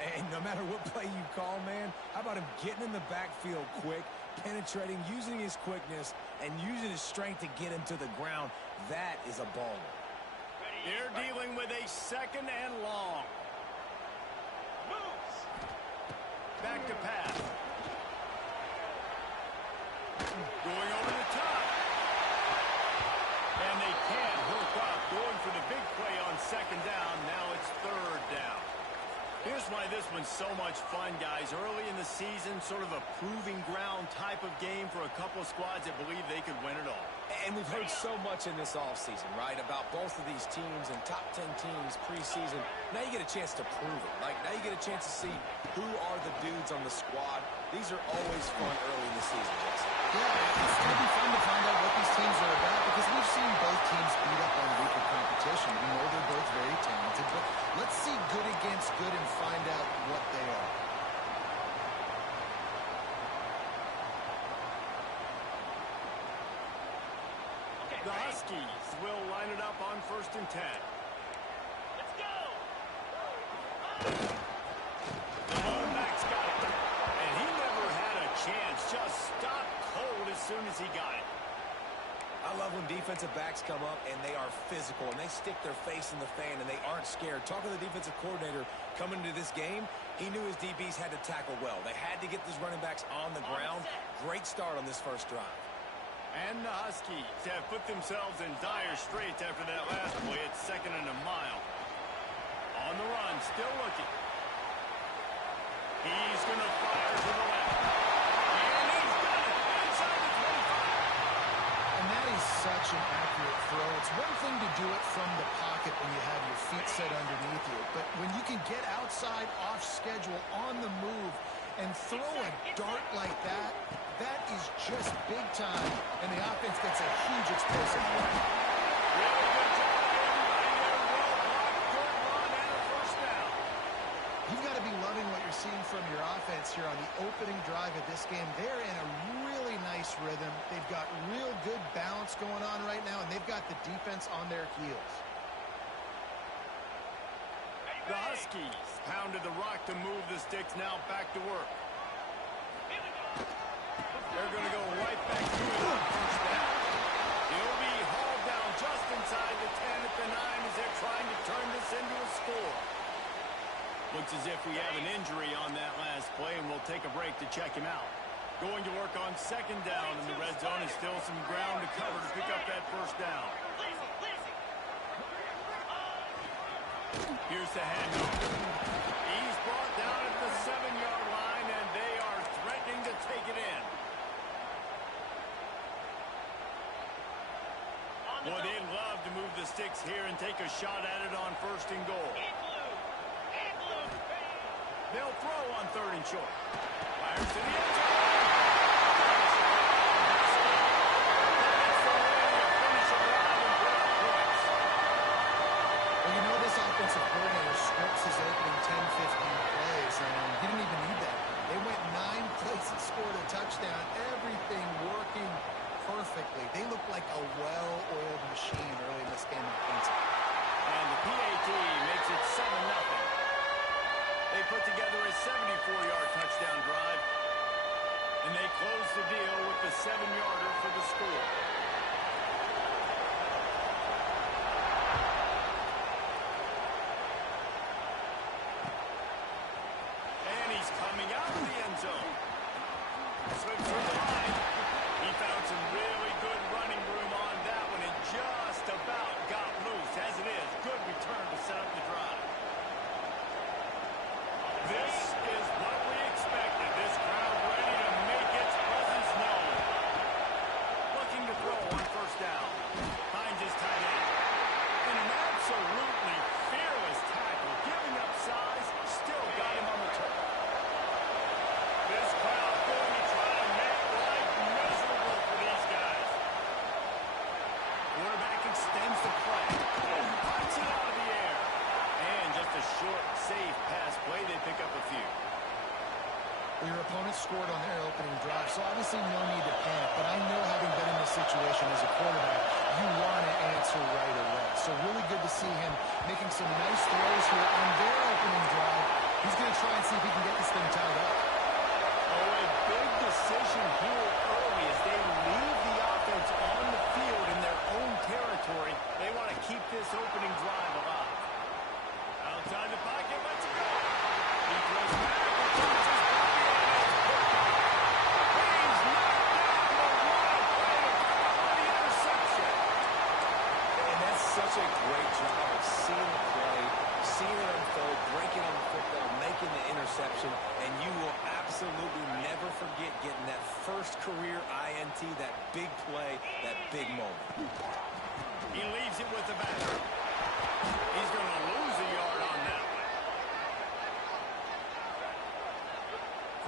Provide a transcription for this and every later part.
And no matter what play you call, man, how about him getting in the backfield quick, penetrating, using his quickness, and using his strength to get him to the ground? That is a baller. They're dealing with a 2nd and long. Moves. Back to pass. Going over the top. And they can't hook up. Going for the big play on 2nd down. Now it's 3rd down. Here's why this one's so much fun, guys. Early in the season, sort of a proving ground type of game for a couple of squads that believe they could win it all. And we've heard so much in this offseason, right, about both of these teams and top 10 teams preseason. Now you get a chance to prove it. Like, now you get a chance to see who are the dudes on the squad. These are always fun early in the season, Jason. Yeah, it's going to be fun to find out what these teams are about because we've seen both teams beat up on weaker competition. We know they're both very talented, but let's see good against good and find out what they are. The Huskies will line it up on 1st and 10. Let's go! The lone back's got it. And he never had a chance. Just stopped cold as soon as he got it. I love when defensive backs come up and they are physical and they stick their face in the fan and they aren't scared. Talking to the defensive coordinator coming into this game, he knew his DBs had to tackle well. They had to get these running backs on the ground. Great start on this first drive. And the Huskies have put themselves in dire straits after that last play at 2nd and a mile. On the run, still looking. He's going to fire to the left. And he's got it inside the 25. And that is such an accurate throw. It's one thing to do it from the pocket when you have your feet set underneath you, but when you can get outside, off schedule, on the move, and throw a dart like that, that is just big time, and the offense gets a huge explosive play. Really good job by everybody there. Well blocked, good run, and a 1st down. You've got to be loving what you're seeing from your offense here on the opening drive of this game. They're in a really nice rhythm. They've got real good balance going on right now, and they've got the defense on their heels. The Huskies pounded the rock to move the sticks, now back to work. They're going to go right back to it on 1st down. He'll be hauled down just inside the 10 at the 9 as they're trying to turn this into a score. Looks as if we have an injury on that last play, and we'll take a break to check him out. Going to work on 2nd down in the red zone is still some ground to cover to pick up that 1st down. Here's the handoff. He's brought down at the 7-yard line, and they are threatening to take it in. Boy, they'd love to move the sticks here and take a shot at it on 1st and goal. They'll throw on 3rd and short. Fires to the end zone. That's the way to finish a drive and put up points. Well, you know this offensive coordinator scripts his opening 10, 15 plays, and he didn't even need that. They went 9 plays and scored a touchdown. Everything working perfectly. They look like a well-oiled machine early in this game offensively. And the PAT makes it 7-0. They put together a 74-yard touchdown drive, and they close the deal with the 7-yarder for the score. And he's coming out of the end zone. Slips from the line. He found some really good running room on that one and just about got loose. As it is, good return to set up the drive. This is what we expected. This crowd ready to make its presence known. Looking to throw on 1st down. Finds his tight end. And an absolutely fearless tackle. Giving up size, still got him on the turf. This crowd going to try to make life miserable for these guys. Quarterback extends the play. Punts it out of the air. And just a short, safe pass play. They pick up a few. Well, your opponent scored on their opening drive, so obviously no need to panic. But I know, having been in this situation as a quarterback, you want to answer right away. So really good to see him making some nice throws here on their opening drive. He's going to try and see if he can get this thing tied up. Oh, a big decision here early as they leave the offense on the field in their own territory. They want to keep this opening drive alive. Outside the pocket, let's go. He throws back and throws his body on it. He's knocked down the right play for the interception. And that's such a great job of seeing the play, seeing it unfold, breaking on the football, making the interception, and you will absolutely never forget getting that first career INT, that big play, that big moment. He leaves it with the back. He's going to lose a yard on that one.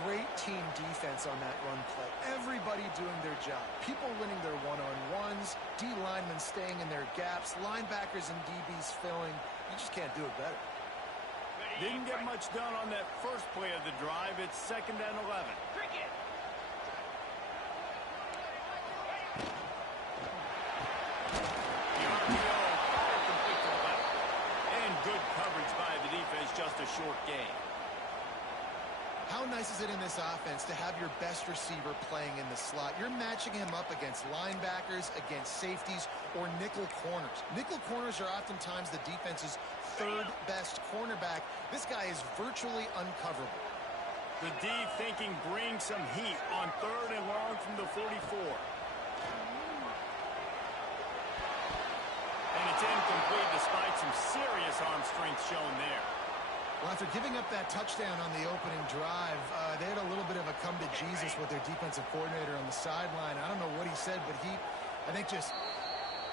Great team defense on that run play. Everybody doing their job. People winning their one-on-ones, D linemen staying in their gaps, linebackers and DBs filling. You just can't do it better. Didn't get much done on that first play of the drive. It's 2nd and 11. The RPO fire complete to the left. And good coverage by the defense, just a short gain. How nice is it in this offense to have your best receiver playing in the slot? You're matching him up against linebackers, against safeties, or nickel corners. Nickel corners are oftentimes the defense's third best cornerback. This guy is virtually uncoverable. The D thinking bring some heat on 3rd and long from the 44. And it's incomplete despite some serious arm strength shown there. Well, after giving up that touchdown on the opening drive, they had a little bit of a come to Jesus with their defensive coordinator on the sideline. I don't know what he said, but he, I think, just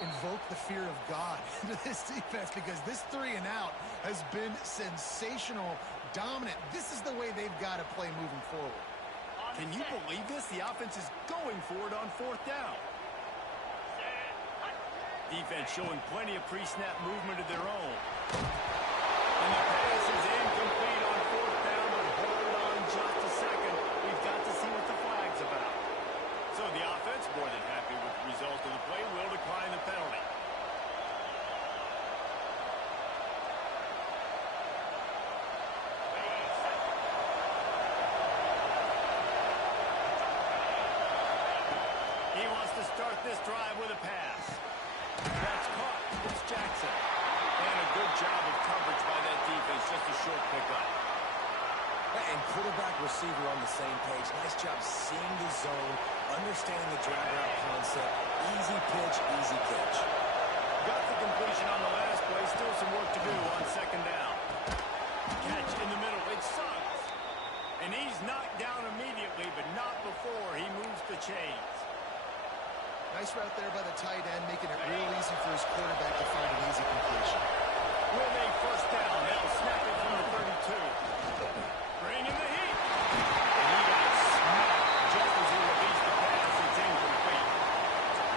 invoked the fear of God into this defense because this 3 and out has been sensational, dominant. This is the way they've got to play moving forward. Can you believe this? The offense is going for it on 4th down. Defense showing plenty of pre-snap movement of their own. And the pass is incomplete on 4th down, but hold on just a second. We've got to see what the flag's about. So the offense, more than happy with the result of the play, will decline the penalty. He wants to start this drive with a pass. That's caught. It's Jackson. And a good job of coverage by that defense. Just a short pickup. And quarterback receiver on the same page. Nice job seeing the zone, understanding the drag route concept. Easy pitch, easy catch. Got the completion on the last play. Still some work to do on 2nd down. Catch in the middle. It sucks. And he's knocked down immediately, but not before he moves the chains. Nice route there by the tight end, making it real easy for his quarterback to find an easy completion. With a 1st down, they'll snap it from the 32. Bring in the heat. And he got smacked just as he released the pass. It's incomplete.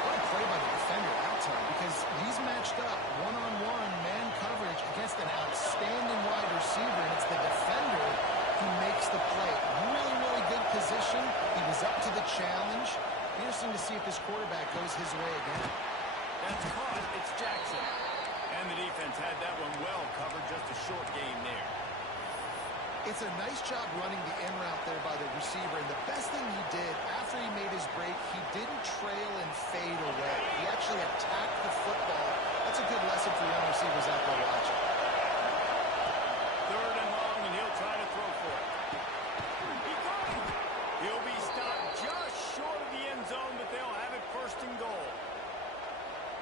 What a play by the defender that time, because he's matched up one-on-one man coverage against an outstanding wide receiver, and it's the defender who makes the play. Really, really good position. He was up to the challenge. Interesting to see if this quarterback goes his way again. That's caught. It's Jackson. And the defense had that one well covered. Just a short gain there. It's a nice job running the in route there by the receiver. And the best thing he did after he made his break, he didn't trail and fade away. He actually attacked the football. That's a good lesson for young receivers out there watching. 3rd and long, and he'll try to throw for it. He caught him. He'll be stopped just short of the end zone, but they'll have it 1st and goal.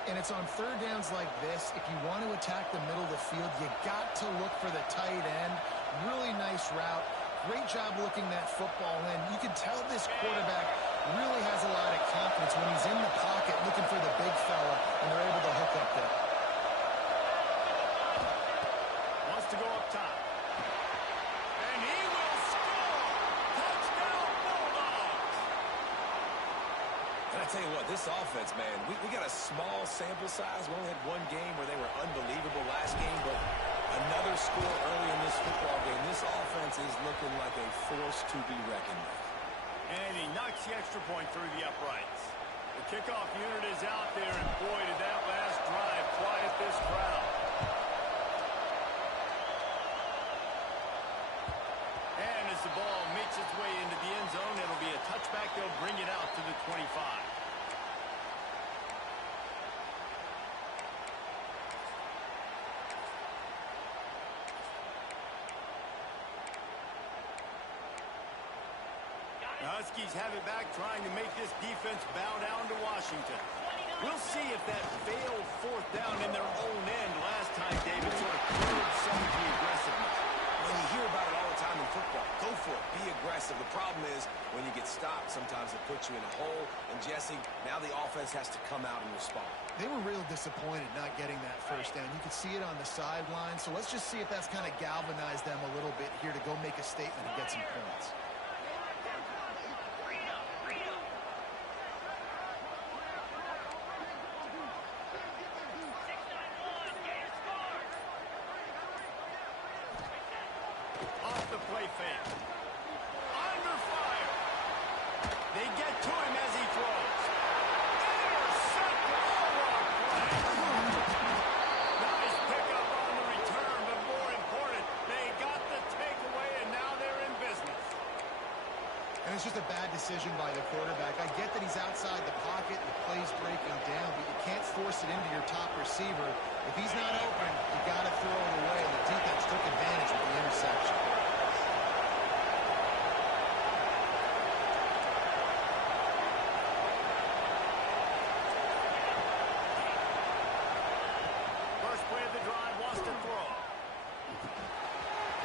And it's on 3rd downs like this. If you want to attack the middle of the field, you got to look for the tight end. Really nice route. Great job looking that football in. You can tell this quarterback really has a lot of confidence when he's in the pocket looking for the big fella, and they're able to hook up there. Wants to go up top. And he will score! Touchdown, Bulldogs! And I tell you what, this offense, man, we got a small sample size. We only had one game where they were unbelievable last game, but another score early in this football game. This offense is looking like a force to be reckoned with. And he knocks the extra point through the uprights. The kickoff unit is out there, and boy, did that last drive quiet this crowd. touchback. They'll bring it out to the 25. The Huskies have it back, trying to make this defense bow down to Washington. We'll see if that failed fourth down in their own end last time, David, sort of curbed some of the aggressiveness. When you hear about it all the time in football, go for it. Be aggressive. The problem is when you get stopped, sometimes it puts you in a hole. And, Jesse, now the offense has to come out and respond. They were real disappointed not getting that first down. You could see it on the sideline. So let's just see if that's kind of galvanized them a little bit here to go make a statement and get some points. It's just a bad decision by the quarterback. I get that he's outside the pocket, the play's breaking down, but you can't force it into your top receiver. If he's not open, you got to throw it away. The defense took advantage with the interception. First play of the drive, wants to throw.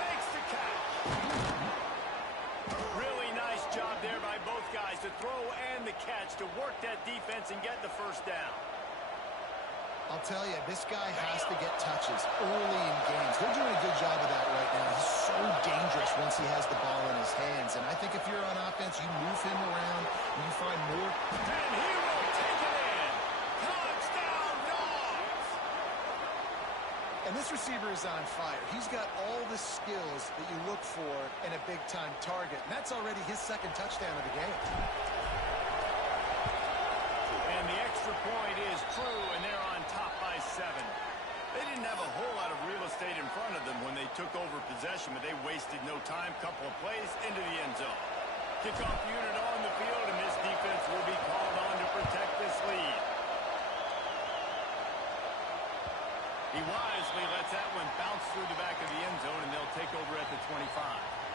Makes the catch. Really nice job there by both guys, the throw and the catch, to work that defense and get the first down. I'll tell you, this guy has to get touches early in games. They're doing a good job of that right now. He's so dangerous once he has the ball in his hands. And I think if you're on offense, you move him around, and you find more. And he will take it in. Touchdown, Dogs! And this receiver is on fire. He's got all the skills that you look for in a big-time target. And that's already his second touchdown of the game. And the extra point is true, and they're on top by 7. They didn't have a whole lot of real estate in front of them when they took over possession, but they wasted no time. Couple of plays into the end zone. Kickoff unit on the field, and this defense will be called on to protect this lead. He wisely lets that one bounce through the back of the end zone, and they'll take over at the 25.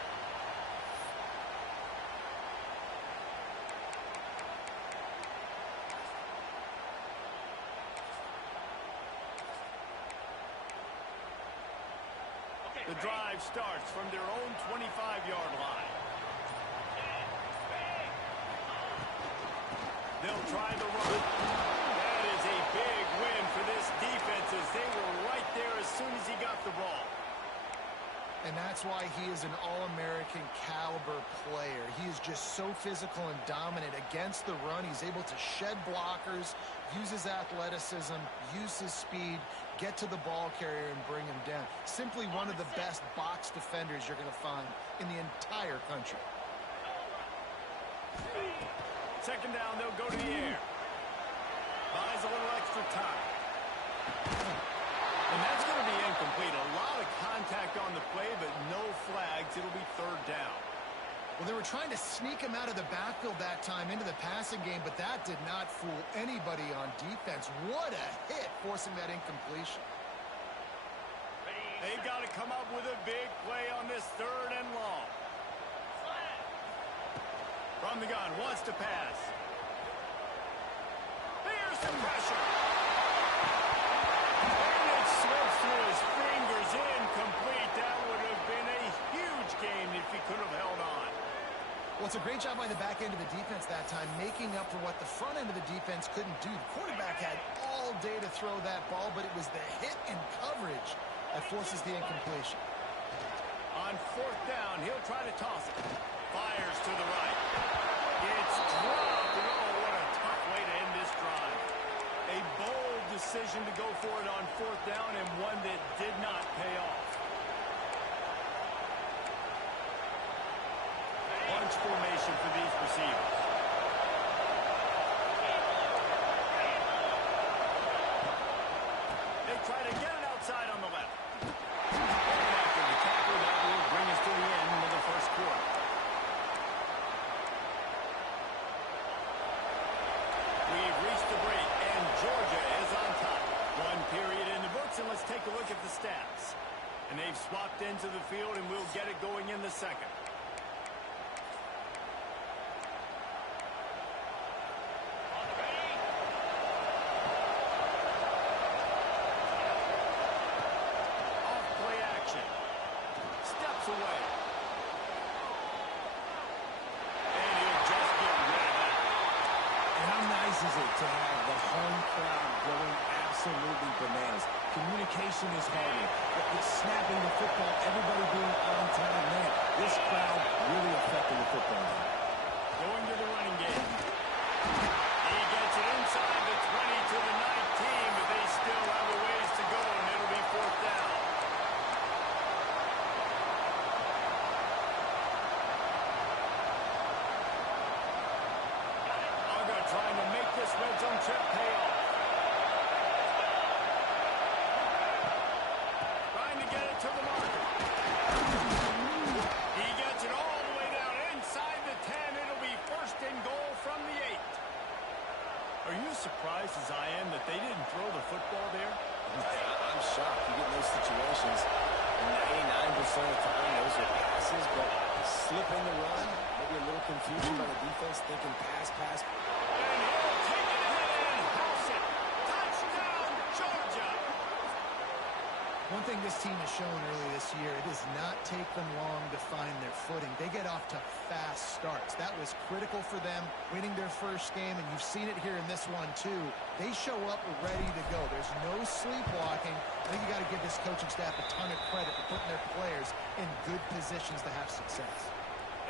The drive starts from their own 25-yard line. They'll try the run. That is a big win for this defense, as they were right there as soon as he got the ball. And that's why he is an All-American caliber player. He is just so physical and dominant against the run. He's able to shed blockers, use his athleticism, use his speed, get to the ball carrier and bring him down. Simply one of the best box defenders you're going to find in the entire country. Second down, they'll go to the air. Buys a little extra time. And that's going to be incomplete. A lot of contact on the play, but no flags. It'll be third down. Well, they were trying to sneak him out of the backfield that time into the passing game, but that did not fool anybody on defense. What a hit, forcing that incompletion. They've got to come up with a big play on this third and long. From the gun, wants to pass. Here's some pressure. And it slips through his fingers, incomplete. That would have been a huge game if he could have held on. Well, it's a great job by the back end of the defense that time, making up for what the front end of the defense couldn't do. The quarterback had all day to throw that ball, but it was the hit and coverage that forces the incompletion. On fourth down, he'll try to toss it. Fires to the right. It's dropped, and oh, what a tough way to end this drive. A bold decision to go for it on fourth down, and one that did not pay off. Bunch formation for these receivers. They try to get it outside on the left. And after the tackle, that will bring us to the end of the first quarter. both ends of the field, and we'll get it going in the second. Off play action. Steps away. And he'll just get rid of that. And how nice is it to have the home crowd going absolutely bananas? Communication is harder. But snapping the football, everybody being on time, man, this crowd really affecting the football game. Going to the running game. He gets it inside the 20 to the 19, but they still have a ways to go, and it'll be fourth down. Uga trying to make this red zone trip pay off. Trying to get it to the marker. He gets it all the way down inside the 10. It'll be first and goal from the 8. Are you surprised as I am that they didn't throw the football there? I'm shocked. You get in those situations, and 89% of the time, those are passes, but slip in the run, maybe a little confusion by the defense, thinking pass. And he'll take it ahead and house it. Touchdown, Georgia! One thing this team has shown early this year, it does not take them long to find their footing. They get off to fast starts. That was critical for them winning their first game, and you've seen it here in this one too. They show up ready to go. There's no sleepwalking. I think you got to give this coaching staff a ton of credit for putting their players in good positions to have success.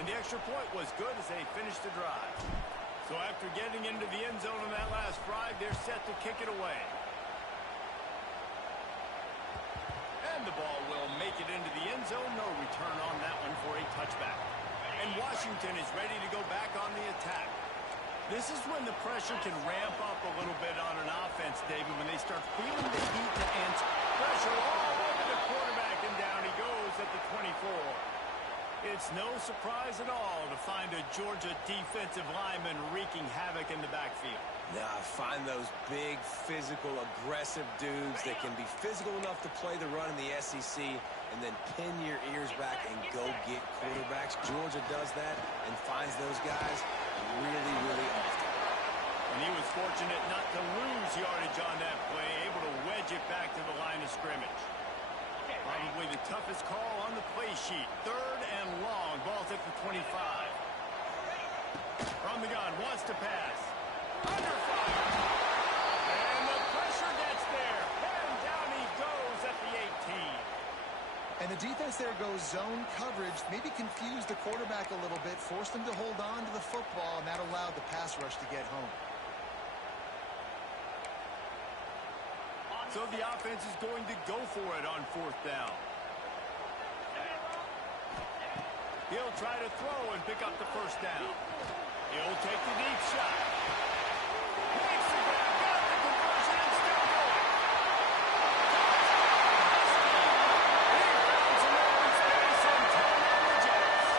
And the extra point was good as they finished the drive. So after getting into the end zone on that last drive, they're set to kick it away. And the ball will make it into the end zone. No return on that one for a touchback. And Washington is ready to go back on the attack. This is when the pressure can ramp up a little bit on an offense, David, when they start feeling the heat and pressure all over the quarterback, and down he goes at the 24. It's no surprise at all to find a Georgia defensive lineman wreaking havoc in the backfield. Now, find those big, physical, aggressive dudes that can be physical enough to play the run in the SEC and then pin your ears back and go get quarterbacks. Georgia does that and finds those guys really often. And he was fortunate not to lose yardage on that play, able to wedge it back to the line of scrimmage. Probably the toughest call on the play sheet. Third and long. Ball's at the 25. From the gun, wants to pass. Under fire. And the pressure gets there. And down he goes at the 18. And the defense there goes zone coverage, maybe confused the quarterback a little bit, forced him to hold on to the football, and that allowed the pass rush to get home. So the offense is going to go for it on fourth down. He'll try to throw and pick up the first down. He'll take the deep shot. Makes the grab, got the conversion, and still going. He found some open space and turned on the Jets.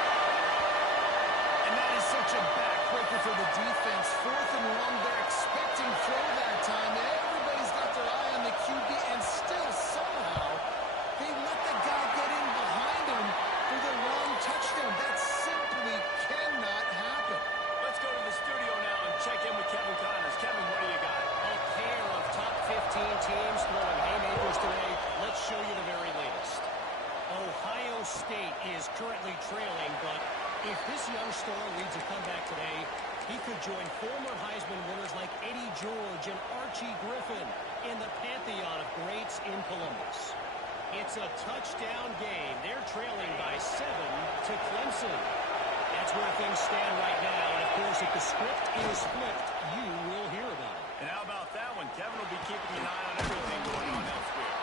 And that is such a backbreaker for the defense. Fourth and long, they're expecting throw that time. Everybody's got their eye on the QB, and still somehow they let the guy get in behind him for the wrong touchdown. That simply cannot happen. Let's go to the studio now and check in with Kevin Connors. Kevin, what do you got? A pair of top 15 teams throwing haymakers today. Let's show you the very latest. Ohio State is currently trailing, but if this young star leads a comeback today, he could join former Heisman winners like Eddie George and Archie Griffin in the pantheon of greats in Columbus. It's a touchdown game. They're trailing by 7 to Clemson. That's where things stand right now. And, of course, if the script is flipped, you will hear about it. And how about that one? Kevin will be keeping an eye on everything going on elsewhere.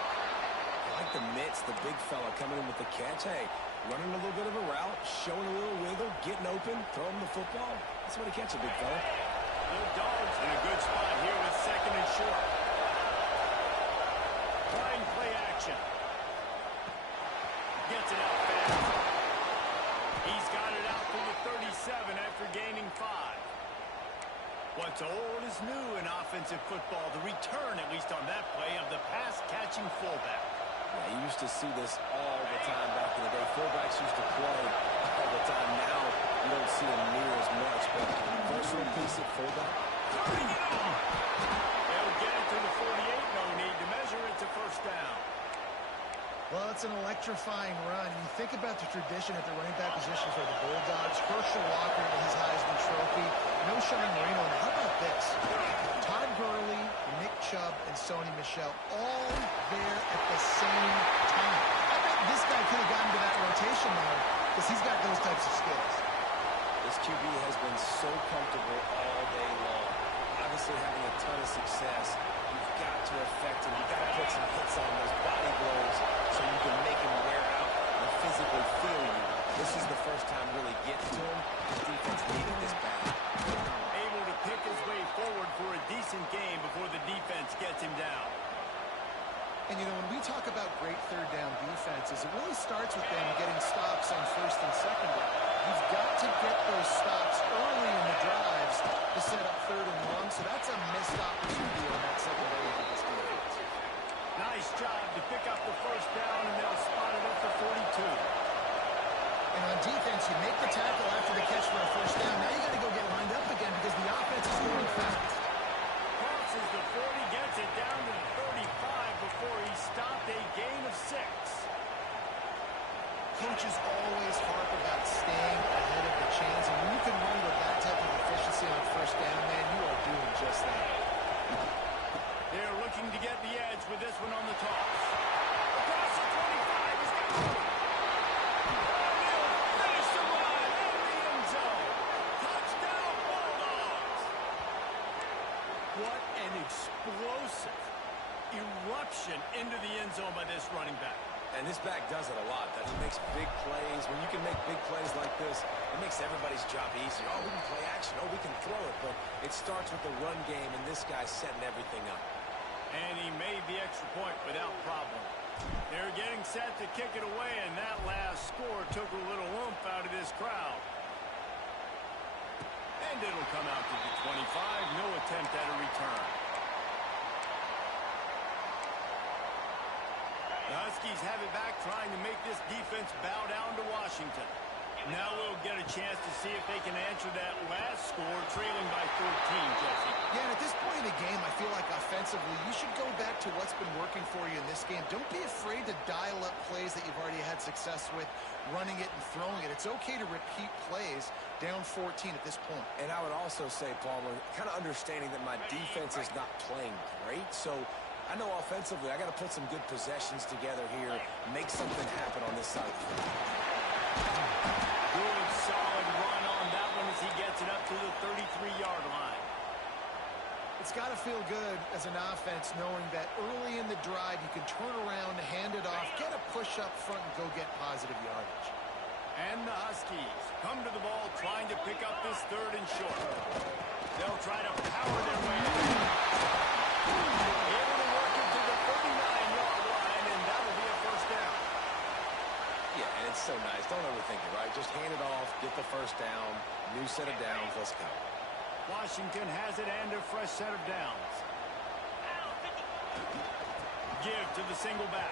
I like the mitts, the big fella coming in with the catch. Hey, running a little bit of a route, showing a little wiggle, getting open, throwing the football. That's what he catches, big fella. Good dogs in a good spot here with second and short. Trying play action. Gets it out fast. He's got it out to the 37 after gaining 5. What's old is new in offensive football. The return, at least on that play, of the pass-catching fullback. Yeah, you used to see this all the time back in the day. Fullbacks used to play all the time. Now you don't see them near as much. But versatile piece at fullback. They'll get it to the 48. No need to measure it to first down. Well, it's an electrifying run. You think about the tradition at the running back position for the Bulldogs. Herschel Walker and his Heisman Trophy. No Sean Marino. And how about this? Todd Gurley, Nick Chubb, and Sony Michel all there at the same time. I bet this guy could have gotten to that rotation now because he's got those types of skills. This QB has been so comfortable all day long. Obviously having a ton of success. You've got to affect him. You've got to put some hits on those body blows so you can make him wear out and physically feel you. This is the first time really getting to him. His defense needed this bad. Able to pick his way forward for a decent game before the defense gets him down. And, you know, when we talk about great third down defenses, it really starts with them getting stops on first and second down. You've got to get those stops early in the drives to set up third and long, so that's a missed opportunity on that secondary against defense. Nice job to pick up the first down, and they'll spot it up to 42. And on defense, you make the tackle after the catch for a first down. Now you got to go get lined up again because the offense is going fast. Crosses the 40, gets it down to the 35 before he stopped a gain of 6. Coaches always harp about staying ahead of the chains, and when you can run with that type of efficiency on first down, man, you are doing just that. They're looking to get the edge with this one on the toss. Across the 25, he's got it. Finish the run in the end zone. Touchdown, Bulldogs. What an explosive eruption into the end zone by this running back. And this back does it a lot. That he makes big plays. When you can make big plays like this, it makes everybody's job easier. Oh, we can play action. Oh, we can throw it. But it starts with the run game, and this guy's setting everything up. And he made the extra point without problem. They're getting set to kick it away, and that last score took a little oomph out of this crowd. And it'll come out to the 25. No attempt at a return. The Huskies have it back, trying to make this defense bow down to Washington. Now we'll get a chance to see if they can answer that last score, trailing by 14, Jesse. Yeah, and at this point in the game, I feel like offensively, you should go back to what's been working for you in this game. Don't be afraid to dial up plays that you've already had success with, running it and throwing it. It's okay to repeat plays down 14 at this point. And I would also say, Palmer, kind of understanding that my defense is not playing great, so I know offensively I got to put some good possessions together here, make something happen on this side of the field. Good, solid run on that one as he gets it up to the 33-yard line. It's got to feel good as an offense knowing that early in the drive you can turn around, hand it off, get a push up front, and go get positive yardage. And the Huskies come to the ball trying to pick up this third and short. They'll try to power their way in. Able to work it to the 39-yard line, and that'll be a first down. Yeah, and it's so nice. Don't overthink it, right? Just hand it off, get the first down, new set of downs, let's go. Washington has it and a fresh set of downs. Give to the single back.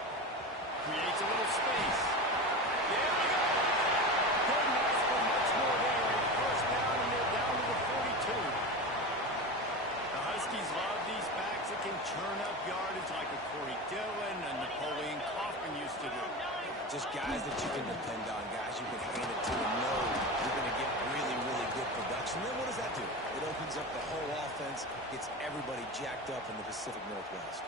Creates a little space. There we go. Couldn't ask for much more there. First down, and they're down to the 42. The Huskies love these backs that can churn up yardage like a Corey Dillon and Napoleon Kaufman used to do. Just guys that you can depend on, guys you can hand it to and know you're going to get really, really good production. Then what does that do? It opens up the whole offense, gets everybody jacked up in the Pacific Northwest.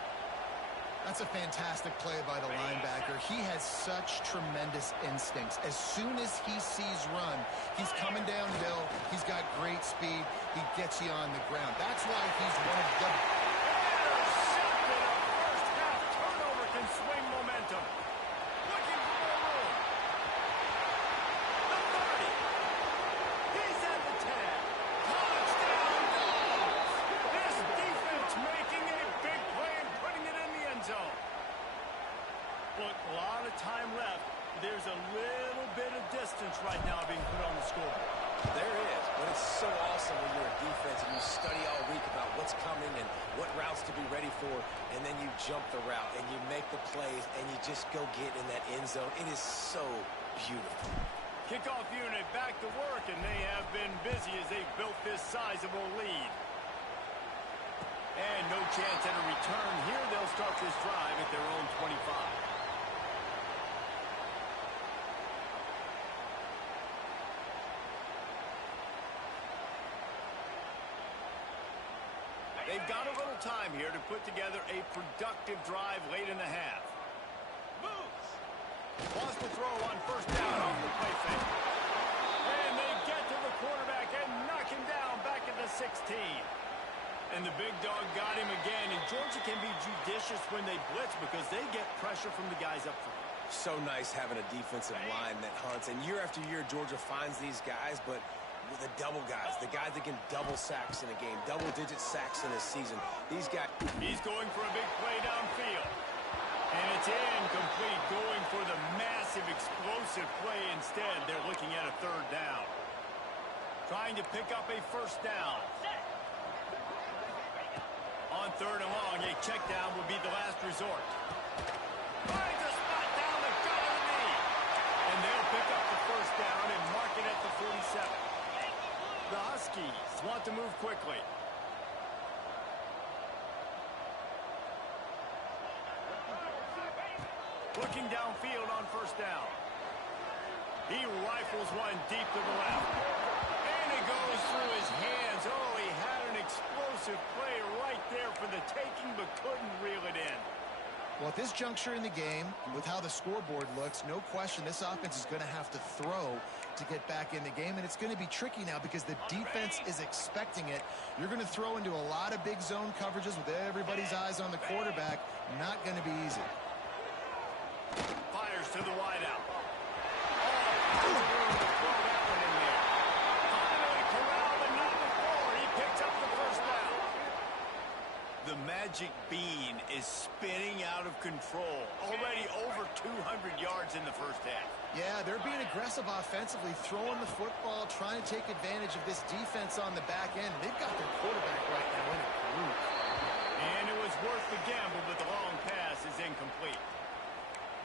That's a fantastic play by the linebacker. He has such tremendous instincts. As soon as he sees run, he's coming downhill. He's got great speed. He gets you on the ground. That's why he's one of the... Intercepted. A first half turnover can swing momentum. Looking for more room. The 30. He's at the 10. Touchdown, Dogs. This defense making a big play and putting it in the end zone. Look, a lot of time left. There's a little bit of distance right now being put on the scoreboard. There is, but it's so awesome when you're a defense and you study all week about what's coming and what routes to be ready for, and then you jump the route and you make the plays and you just go get in that end zone. It is so beautiful. Kickoff unit back to work, and they have been busy as they've built this sizable lead. And no chance at a return here. They'll start this drive at their own 25. They've got a little time here to put together a productive drive late in the half. Moves. Wants to throw on first down off the play fake. And they get to the quarterback and knock him down back at the 16. And the big dog got him again. And Georgia can be judicious when they blitz because they get pressure from the guys up front. So nice having a defensive line that hunts. And year after year, Georgia finds these guys, but the double guys, the guys that can double sacks in a game, double-digit sacks in a season. These guys. He's going for a big play downfield. And it's incomplete, going for the massive, explosive play instead. They're looking at a third down. Trying to pick up a first down. On third and long, a check down will be the last resort. Finds a spot down the gut of the knee. And they'll pick up the first down and mark it at the 47. The Huskies want to move quickly. Looking downfield on first down. He rifles one deep to the left. And it goes through his hands. Oh, he had an explosive play right there for the taking, but couldn't reel it in. Well, at this juncture in the game, with how the scoreboard looks, no question this offense is going to have to throw to get back in the game, and it's going to be tricky now because the defense is expecting it. You're going to throw into a lot of big zone coverages with everybody's eyes on the quarterback. Not going to be easy. Fires to the wideout. Oh, room to throw that one in there. Finally corralled, but not before. He picks up the first down. The magic bean is spinning out of control. Already over 200 yards in the first half. Yeah, they're being aggressive offensively, throwing the football, trying to take advantage of this defense on the back end. They've got their quarterback right now in a groove. And it was worth the gamble, but the long pass is incomplete.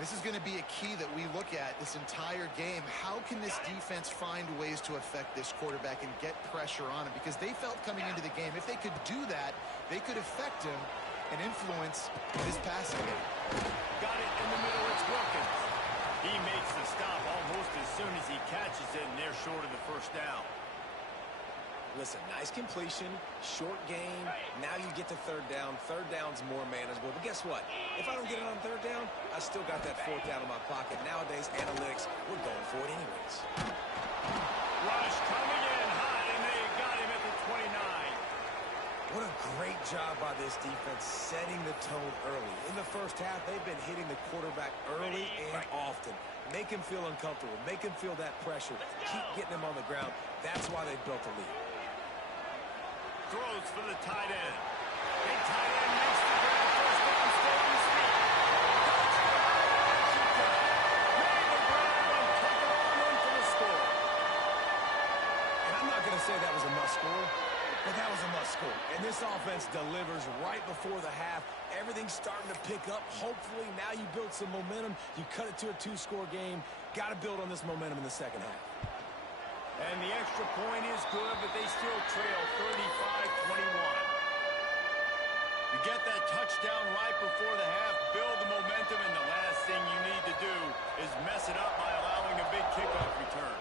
This is going to be a key that we look at this entire game. How can this defense find ways to affect this quarterback and get pressure on him? Because they felt coming into the game, if they could do that, they could affect him and influence his passing game. Got it in the middle. It's Wilkins. He makes the stop almost as soon as he catches it, and they're short of the first down. Listen, nice completion, short game. Now you get to third down. Third down's more manageable. But guess what? If I don't get it on third down, I still got that fourth down in my pocket. Nowadays, analytics, we're going for it anyways. Rush coming in hot, and they got him at the 29. What a great job by this defense setting the tone early. In the first half, they've been hitting the quarterback early and often. Make him feel uncomfortable. Make him feel that pressure. Keep getting him on the ground. That's why they built the lead. Throws for the tight end. Big tight end makes the grab. First down, stay on his feet. Made the grab and took it on in for the score. And I'm not going to say that was a must score, but that was a must score. And this offense delivers right before the half. Everything's starting to pick up. Hopefully now you build some momentum. You cut it to a two-score game. Got to build on this momentum in the second half. And the extra point is good, but they still trail 35-21. You get that touchdown right before the half, build the momentum, and the last thing you need to do is mess it up by allowing a big kickoff return.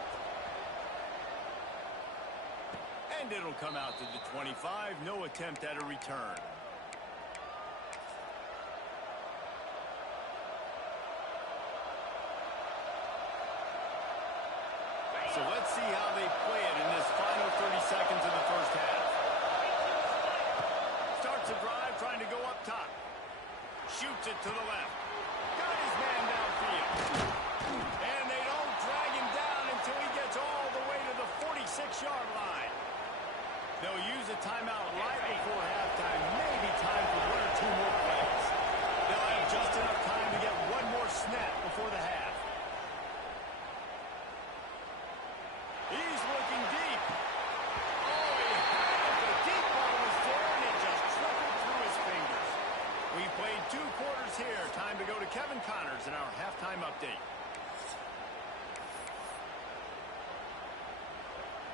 And it'll come out to the 25. No attempt at a return. So let's see how they play it in this final 30 seconds of the first half. Starts a drive trying to go up top. Shoots it to the left. Got his man downfield. And they don't drag him down until he gets all the way to the 46-yard line. They'll use a timeout right before halftime. Maybe time for one or two more plays. They'll have just enough time to get one more snap before the half. He's looking deep.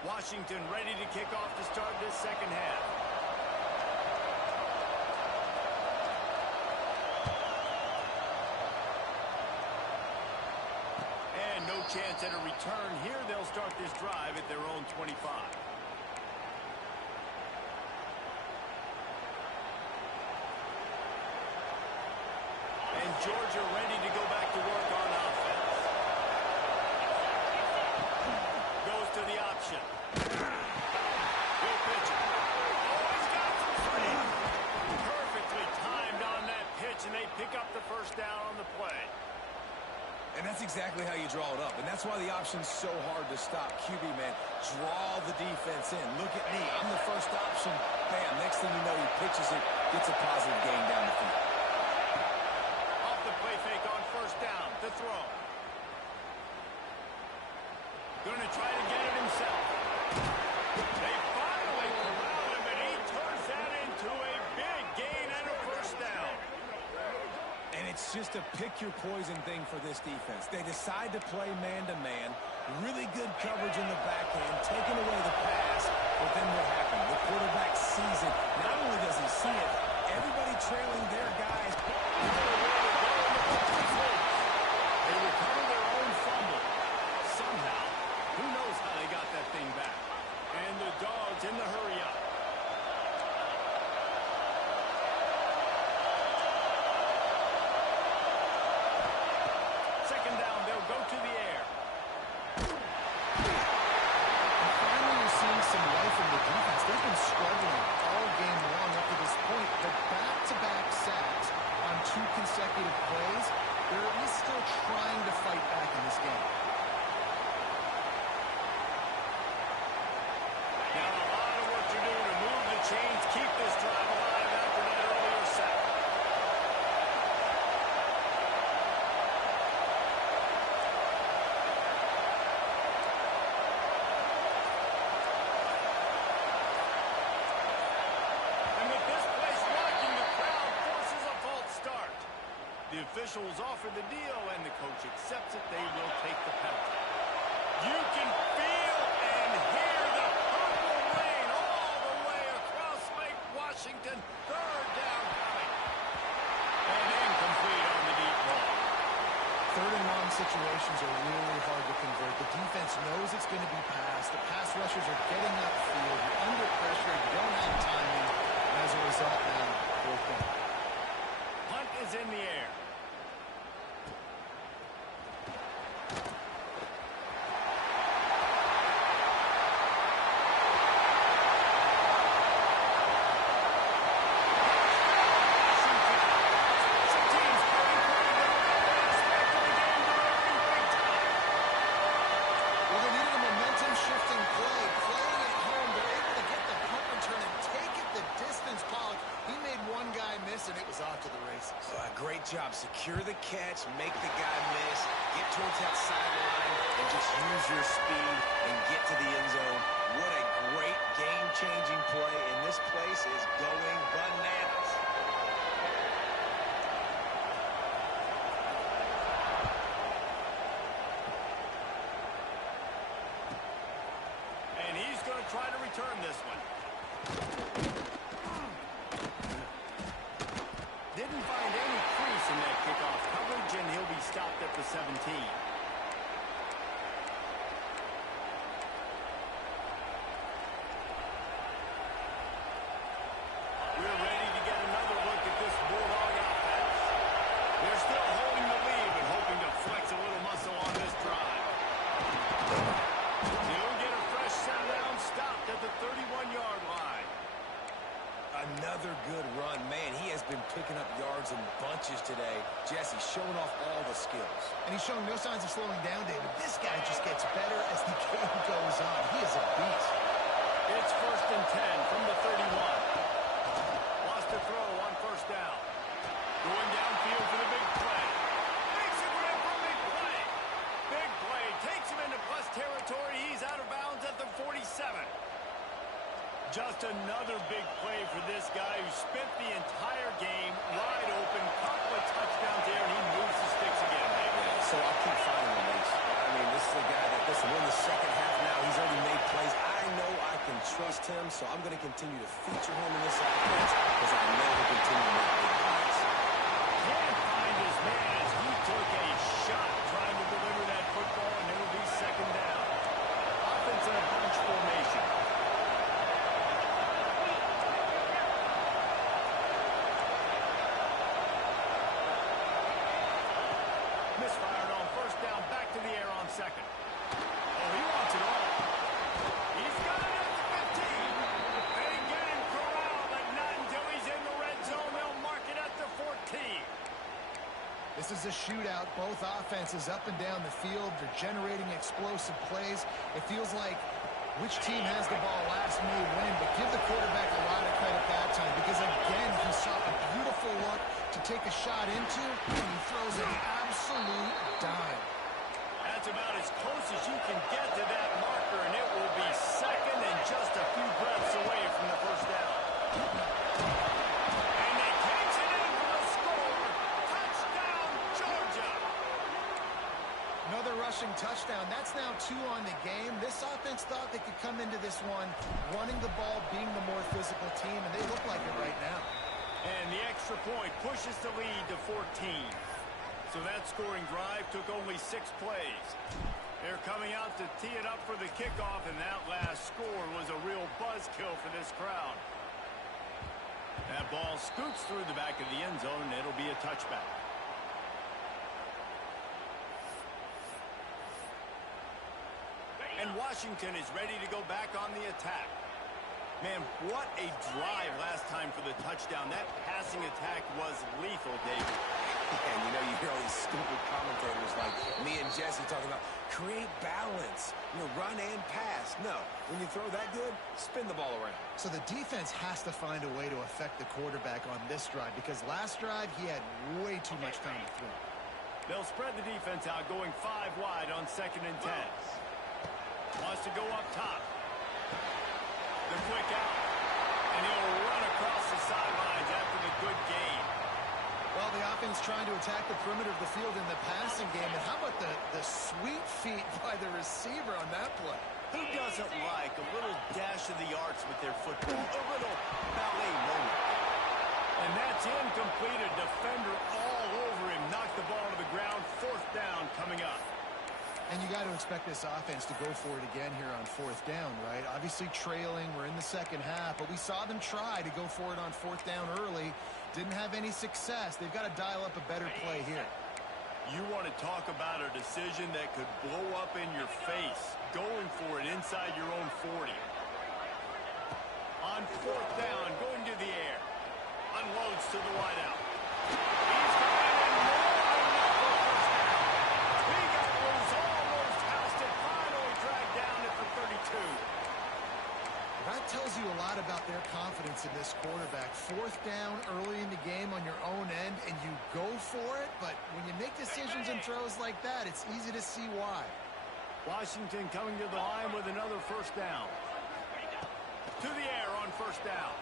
Washington ready to kick off to start this second half. And no chance at a return here. They'll start this drive at their own 25. And Georgia ready to go back to work on offense. Goes to the option. Good pitch. Oh, he's got some speed. Perfectly timed on that pitch, and they pick up the first down on the play. And that's exactly how you draw it up. And that's why the option's so hard to stop. QB, man, draw the defense in. Look at me. I'm the first option. Bam. Next thing you know, he pitches it, gets a positive gain down the field. Off the play fake on first down. The throw. Going to try to get it himself. They finally corral him, and he turns that into a big gain and a first down. And it's just a pick-your-poison thing for this defense. They decide to play man-to-man, really good coverage in the back end, taking away the pass, but then what happened? The quarterback sees it. Not only does he see it, everybody trailing their guys. They recover their own fumble. Somehow, who knows how they got that thing back. And the Dogs in the hurry-up. Second down, they'll go to the air. And finally, you're seeing some life in the defense. They've been struggling all game long up to this point, but back-to-back sacks on 2 consecutive plays, they're at least still trying to fight back in this game. Now, a lot of work to do to move the chains, keep this drive alive after that earlier sack. And with this place rocking, the crowd forces a false start. The officials offer the deal, and the coach accepts it. They will take the penalty. You can feel and hear the purple rain all the way across Lake Washington. Third down coming. And incomplete on the deep ball. Third and long situations are really hard to convert. The defense knows it's going to be passed. The pass rushers are getting upfield. You're under pressure. You don't have timing. And as a result, now, fourth down. Punt is in the air. Some teams playing pretty well. Aspect of the game delivering big time. Well, they needed a momentum-shifting play. Playing at home, they're able to get the punt return and take it the distance. Pollock, he made one guy miss, and it was off to the races. Great job. Secure the catch, make the guy miss, get towards that sideline, and just use your speed and get to the end zone. What a great game-changing play, and this place is going bananas. And he's going to try to return this one. Didn't find any crease in that kickoff coverage, and he'll be stopped at the 17. We're ready to get another look at this Bulldog offense. They're still holding the lead, but hoping to flex a little muscle on this drive. They'll get a fresh set down, stopped at the 31-yard line. Another good run. Man, he has been picking up yards in bunches today. Jesse showing off all the skills. And he's showing no signs of slowing down, David. This guy just gets better as the game goes on. He is a beast. It's first and 10 from the 31. Lost a throw on first down. Going downfield for the big play. Makes it right for a big play. Big play. Takes him into plus territory. He's out of bounds at the 47. Just another big play for this guy who spent the entire game wide open. Couple of touchdowns there, and he moves the sticks again. So I'll keep finding him, Mace. I mean, this is a guy that, listen, we're in the second half now. He's already made plays. I know I can trust him, so I'm going to continue to feature him in this offense because I know he'll continue to make big plays. Can't find his man as he took a shot trying to deliver that football, and it'll be second down. Offense in a bunch formation. Misfired on first down, back to the air on second. Oh, he wants it all. He's got it at the 15. They get him corralled, but not until he's in the red zone. They'll mark it at the 14. This is a shootout. Both offenses up and down the field. They're generating explosive plays. It feels like which team has the ball last may win, but give the quarterback a lot of credit that time because, again, he saw a beautiful look to take a shot into, and he throws an absolute dime. That's about as close as you can get to that marker, and it will be second and just a few breaths away from the first down. And they catch it in for the score. Touchdown, Georgia. Another rushing touchdown. That's now 2 on the game. This offense thought they could come into this one running the ball, being the more physical team, and they look like it right now. And the extra point pushes the lead to 14. So that scoring drive took only 6 plays. They're coming out to tee it up for the kickoff, and that last score was a real buzzkill for this crowd. That ball scoots through the back of the end zone, and it'll be a touchback. And Washington is ready to go back on the attack. Man, what a drive last time for the touchdown. That passing attack was lethal, David. And you know, you hear all these stupid commentators like me and Jesse talking about create balance, run and pass. No, when you throw that good, spin the ball around. So the defense has to find a way to affect the quarterback on this drive because last drive he had way too much time to throw. They'll spread the defense out, going 5 wide on 2nd and 10. Wants to go up top. The quick out. And he'll run across the sidelines after the good gain. Well, the offense trying to attack the perimeter of the field in the passing game. And how about the sweet feet by the receiver on that play? Who doesn't like a little dash of the arts with their football? A little ballet moment. And that's incomplete. A defender all over him. Knocked the ball to the ground. 4th down coming up. And you got to expect this offense to go for it again here on 4th down, right? Obviously trailing. We're in the second half, but we saw them try to go for it on 4th down early. Didn't have any success. They've got to dial up a better play here. You want to talk about a decision that could blow up in your face. Going for it inside your own 40. On 4th down, going to the air. Unloads to the wideout. He's got it and more than enough for first down. He got loose, almost housed it, finally dragged down at the 32. That tells you a lot about their confidence in this quarterback. 4th down early in the game on your own end, and you go for it, but when you make decisions and throws like that, it's easy to see why. Washington coming to the line with another first down. To the air on first down.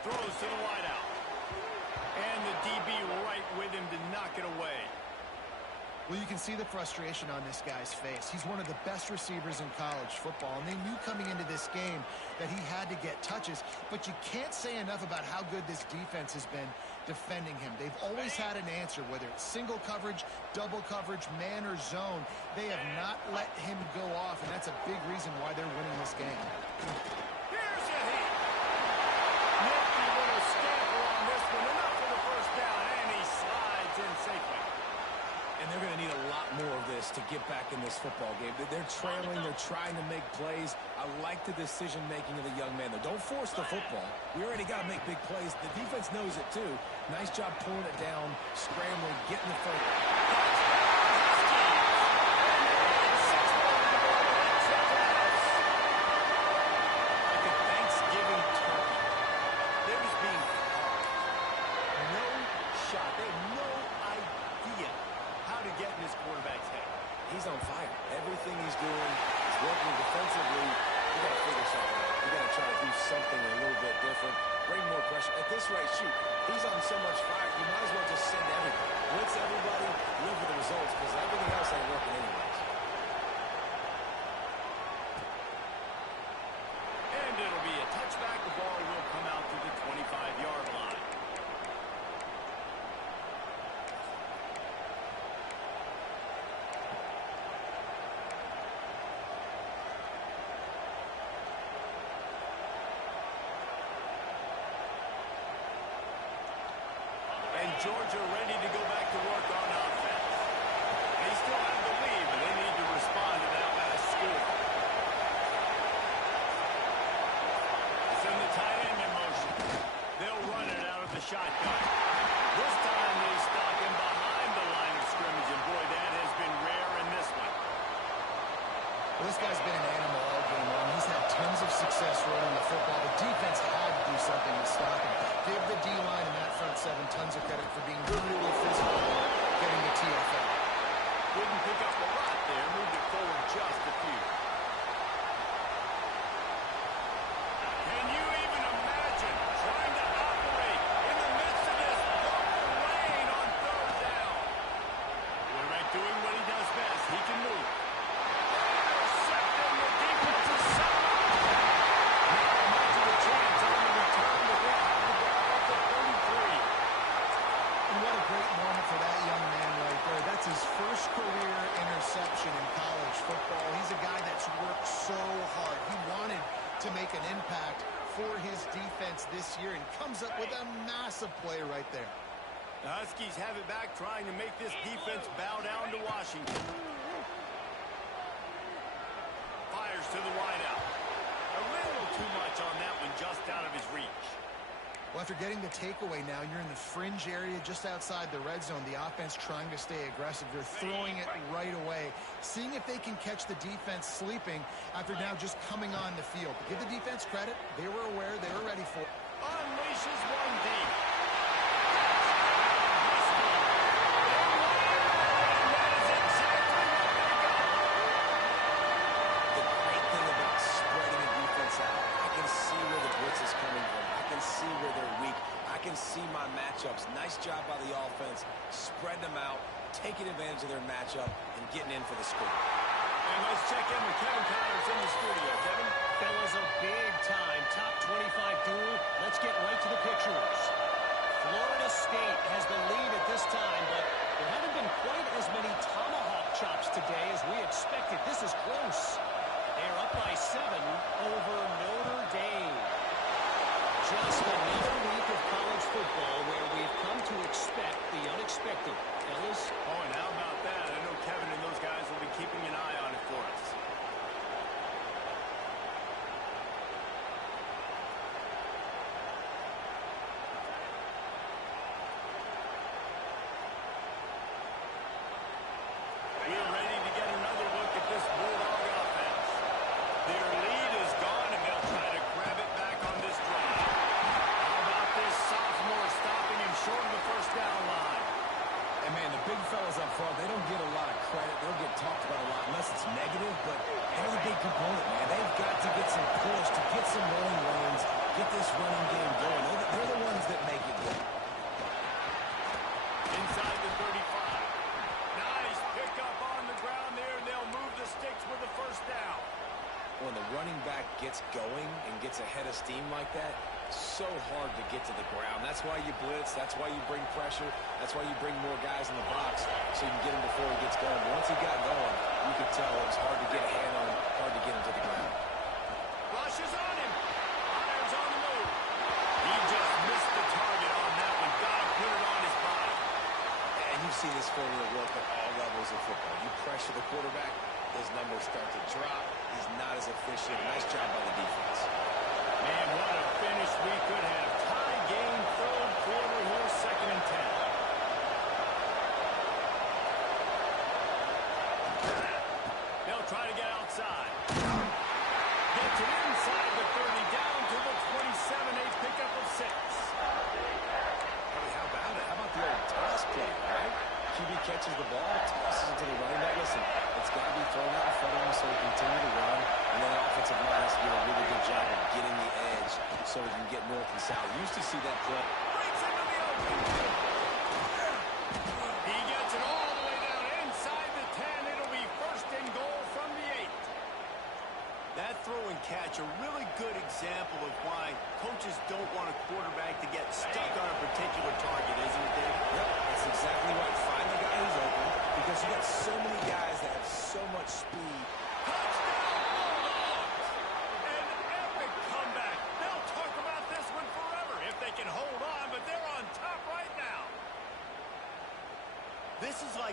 Throws to the wideout. And the DB right with him to knock it away. Well, you can see the frustration on this guy's face. He's one of the best receivers in college football, and they knew coming into this game that he had to get touches, but you can't say enough about how good this defense has been defending him. They've always had an answer, whether it's single coverage, double coverage, man or zone. They have not let him go off, and that's a big reason why they're winning this game. Here's a hit. Nifty little scamper on this one. Enough for the first down, and he slides in safely. And they're going to need a lot more of this to get back in this football game. They're trailing. They're trying to make plays. I like the decision-making of the young man, though. Don't force the football. We already got to make big plays. The defense knows it, too. Nice job pulling it down, scrambling, getting the first. Like a Thanksgiving turkey. They're just being no shot. They have no idea how to get in his quarterback's head. He's on fire. Everything he's doing is working defensively. You got to figure something out. You got to try to do something a little bit different. Bring more pressure. At this rate, shoot, he's on so much fire, you might as well just send everybody. Blitz everybody, live with the results, because everything else ain't working anyways. Georgia ready to go back to work on offense. They still have the lead, but they need to respond to that last score. They send the tight end in motion. They'll run it out of the shotgun. This time they stop him behind the line of scrimmage, and boy, that has been rare in this one. Well, this guy's been an animal all game long. He's had tons of success running the football. The defense had to do something to stop him. Give the D-line and that front seven tons of credit for being really physical and getting the TFL. Didn't pick up a lot there, moved it forward just a few. Can you even imagine trying to operate in the midst of this purple rain on third down? Quarterback doing what he does best. He can move. Intercepting the defensive side. Now much of a chance on the return, but they have the ball at the 33. And what a great moment for that young man right there. That's his first career interception in college football. He's a guy that's worked so hard. He wanted to make an impact for his defense this year and comes up with a massive play right there. The Huskies have it back, trying to make this defense bow down to Washington. Fires to the wideout. A little too much on that one, just out of his reach. Well, after getting the takeaway now, you're in the fringe area just outside the red zone. The offense trying to stay aggressive. They're throwing it right away, seeing if they can catch the defense sleeping after now just coming on the field. But give the defense credit. They were aware. They were ready for it. Unleashes one deep. The great thing about spreading a defense out, I can see where the blitz is coming from. I can see where they're weak. I can see my matchups. Nice job by the offense. Spread them out, taking advantage of their matchup, and getting in for the score. And let's check in with Kevin Connors in the studio. Kevin? Fellas, a big-time top 25 duel. Let's get right to the pictures. Florida State has the lead at this time, but there haven't been quite as many tomahawk chops today as we expected. This is close. They're up by 7 over Notre Dame. Just another week of college football where we've come to expect the unexpected. Fellas? Oh, and how about that? I know Kevin and those guys will be keeping an eye on it for us. We're ready to get another look at this Bulldog offense. Their lead is gone, and they'll try to grab it back on this drive. How about this sophomore stopping him short of the first down line? And, man, the big fellas up front, they don't get a lot of credit. They'll get talked about a lot unless it's negative, but they're the big component, man. They've got to get some push, to get some rolling lanes, get this running game going. They're the ones that make it go. Inside the 35. Nice pickup on the ground there, and they'll move the sticks with the first down. When the running back gets going and gets ahead of steam like that, so hard to get to the ground. That's why you blitz. That's why you bring pressure. That's why you bring more guys in the box so you can get him before he gets going. But once he got going, you could tell it was hard to get a hand on him, hard to get him to the ground. Rushes on him. Fires on the move. He just missed the target on that one. Got to put it on his body. And you see this formula work at all levels of football. You pressure the quarterback, his numbers start to drop. He's not as efficient. Nice job by the defense. Man, what a finish we could have. Tie game, third quarter here, 2nd and 10. They'll try to get outside. Gets it inside the 30, down to the 27, a pickup of 6. Hey, how about it? How about the old toss play, right? QB catches the ball, tosses it to the running back. Listen, it's got to be thrown out in front of him so he can continue to run. And then the offensive line has to do a really good job of getting the edge so he can get north and south. Used to see that play. Breaks into the open. He gets it all the way down inside the 10. It'll be 1st and goal from the 8. That throw and catch, a really good example of why coaches don't want a quarterback to get stuck on a particular target, isn't it, Dave? Yep, that's exactly right. Find the guy who's open because you got so many guys that have so much speed. Touchdown, Bulldogs! An epic comeback. They'll talk about this one forever if they can hold on, but they're on top right now.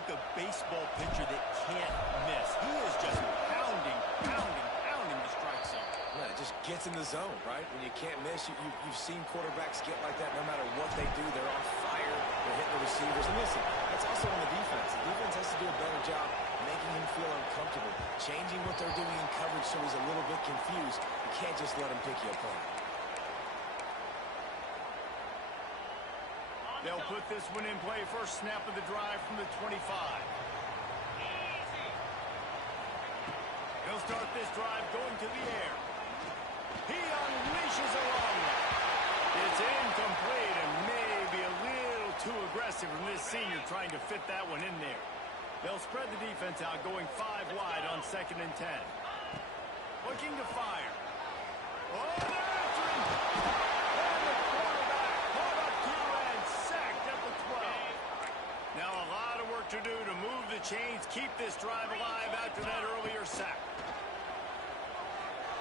like a baseball pitcher that can't miss. He is just pounding the strike zone. Yeah, it just gets in the zone, right? When you can't miss, you've seen quarterbacks get like that no matter what they do. They're on fire. They're hitting the receivers. And listen, that's also on the defense. The defense has to do a better job making him feel uncomfortable, changing what they're doing in coverage so he's a little bit confused. You can't just let him pick you apart. They'll put this one in play. First snap of the drive from the 25. He'll start this drive going to the air. He unleashes a long one. It's incomplete and maybe a little too aggressive from this senior trying to fit that one in there. They'll spread the defense out going 5 wide on 2nd and 10. Looking to fire. Oh, they're after him. And the quarterback caught up to and sacked at the 12. Now a lot of work to do to move the chains, keep this drive alive after that earlier sack.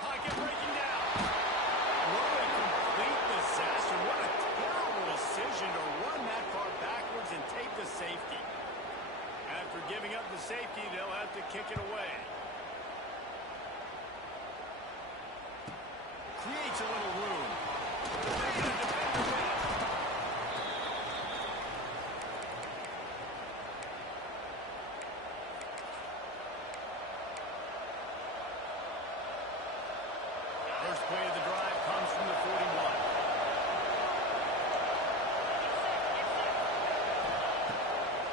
Pocket breaking down. What a complete disaster. What a terrible decision to run that far backwards and take the safety. After giving up the safety, they'll have to kick it away. Creates a little room. And the defender wins. First play of the drive comes from the 41.